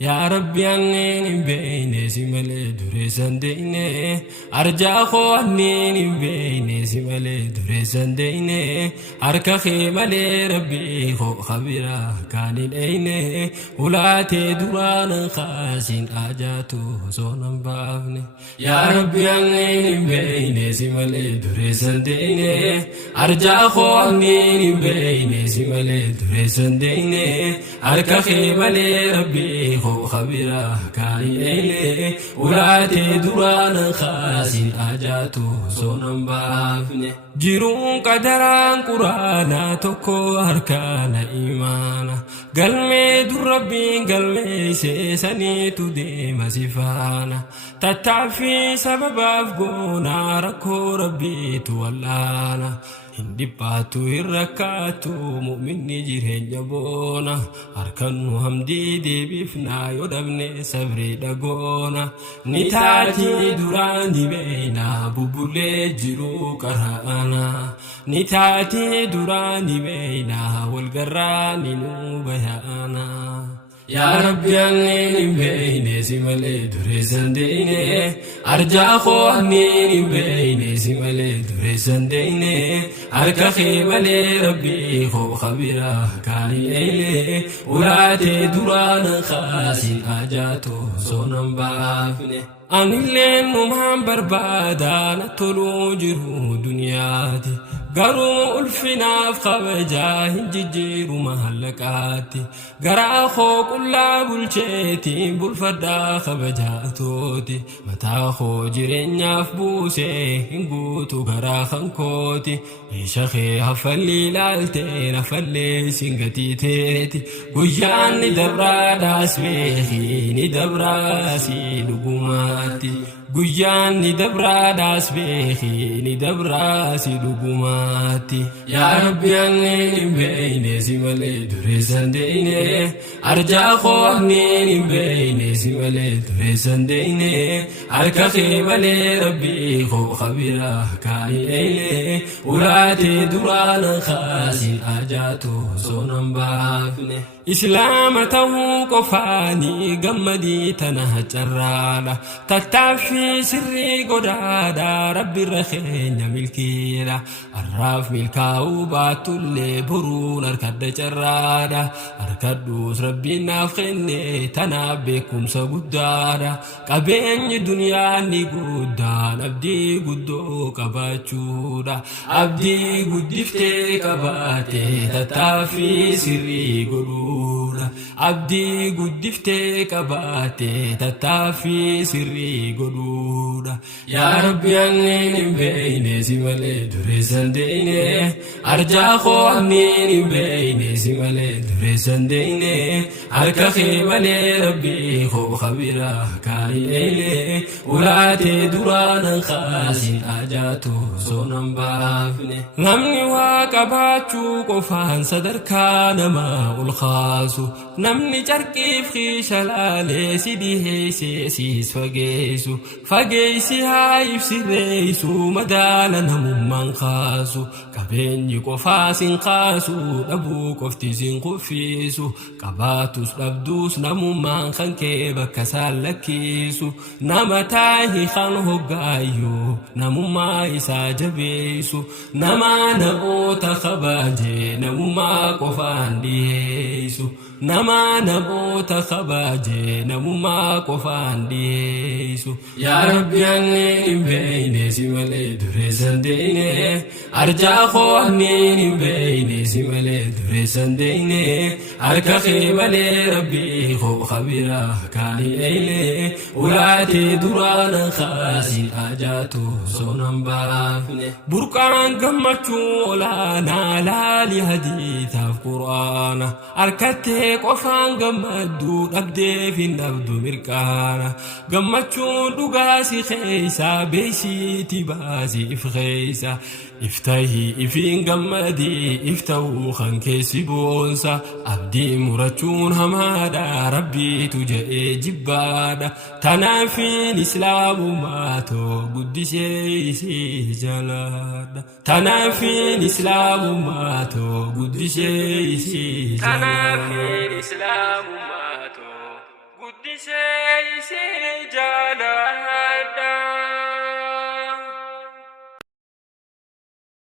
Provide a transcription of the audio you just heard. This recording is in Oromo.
يا ربي عنين بين سمال دريسان ديني أرجع خو عنين بين سمال دريسان ديني أركا خيمالي ربي خو خبيرا كان الأيني ولاتي دران خاسين آجاتو صونم بافني يا ربي عنين بين سمال دريسان ديني أرجع خو عنين بين سمال دريسان ديني أركا خيمالي ربي خبيرا كان إليه ولاتي دران خاسين آجاتو صونم بافني جيرون قدران قرانا توكو أركان إيمانا قلمي در ربي قلمي سيساني تديم سفانا تتعفي سبب أفقونا ركو ربي تولانا hindi batu irrakatu mu'minni jireen jaboona harkannu hamdii deebifnaa yoo dhabne sabri dhagoona ni taati duraan dibeynaa bubbulee jiru qaraana ni taati duraan dibeynaa walgarraa ni nu bayaana يا ربي عنين بين سمال دريسان ديني أرجع خو عنين بين سمال دريسان ديني أركا خيمالي ربي خو خبيرا كان إليه ولاتي دران خاسين آجاتو صونم بافني أن اللين نمان بربادا نطلو جرو دنياتي قروا الفناف خبجاه ججير مهلكاتي قرا خو كل بلشيتي بالفدا خبجاتوتي متى خو جرين يفبوسي انقوتو قرا خنكوتي شخي هفلي لالتين هفلي سنغتي تيتي قجان ندبرا داس بيخي ندبرا سي لقماتي قجان ندبرا داس بيخي ندبرا سي لقماتي يا ربي عنين بين سمال دريسان ديني أرجع خو عنين بين سمال دريسان ديني أركا خيمالي ربي خو خبيرا كان إليه ولاتي دران خاسين آجاتو صونم بافني إسلامته قفاني قمدي تنه جرالا تتعفي سري قدادا ربي الرخين ملكيلا الراف ملكاو باتو اللي برون أركد جرادا أركدوس ربي نافخني تنابيكم سقدادا قبين دنيا ني قدان أبدي قدو قباتشودا أبدي قدفتي قباتي تتعفي سري قدو abdii guddiftee qabaate tattaaffii sirrii godhuudha yaa rabbi anneen hin beeyne si malee dureessan deeyne arjaa koo anneen hin beeyne si malee dureessan deeyne harka kee malee rabbii koo kabira kaayile ulaatee duraanan kaasin ajaatu soonan baafne namni waa qabaachuu qofaan sadarkaa namaa ol kaasu namni carqiif xiishalaalee si dhiheessee siis fageessi haa ibsireessu madaala namummaan kaasu qabeenyi qofaa sin kaasu dhabuu qofti sin kuffisu qabaatus dhabduus namummaan kan kee bakka isaan lakkisu nama taahi kan hoggaayyoo namummaa isaa jabeessu nama namoota kabaajee namummaa qofaan dhiyeessu nama namoota kabaajee namummaa qofaan dhiyeessu yaa rabbi anneen hin beeyne si malee dureessan deeyne arjaa koo anneen hin beeyne si malee dureessan deeyne harka kee malee rabbii koo kabira kaayile ulaatee duraanan kaasin ajaatu soonan baafne burqaan gammachuu olaanaa laali hadiitaaf qur'aana harkattee qofaan gammaddu dhabdeef hin dhabdu mirqaana gammachuun dhugaasi keeysa beeysiiti baasi if keeysa iftahi ifiin gammadii iftahuu kan keessi boonsa abdii murachuun hamaadha rabbiitu jedhee jibbaadha tanaafiin islaamummaatoo guddisee isii jalaadha tanaafiin islaamummaatoo guddisee isii jalaadha إسي جالا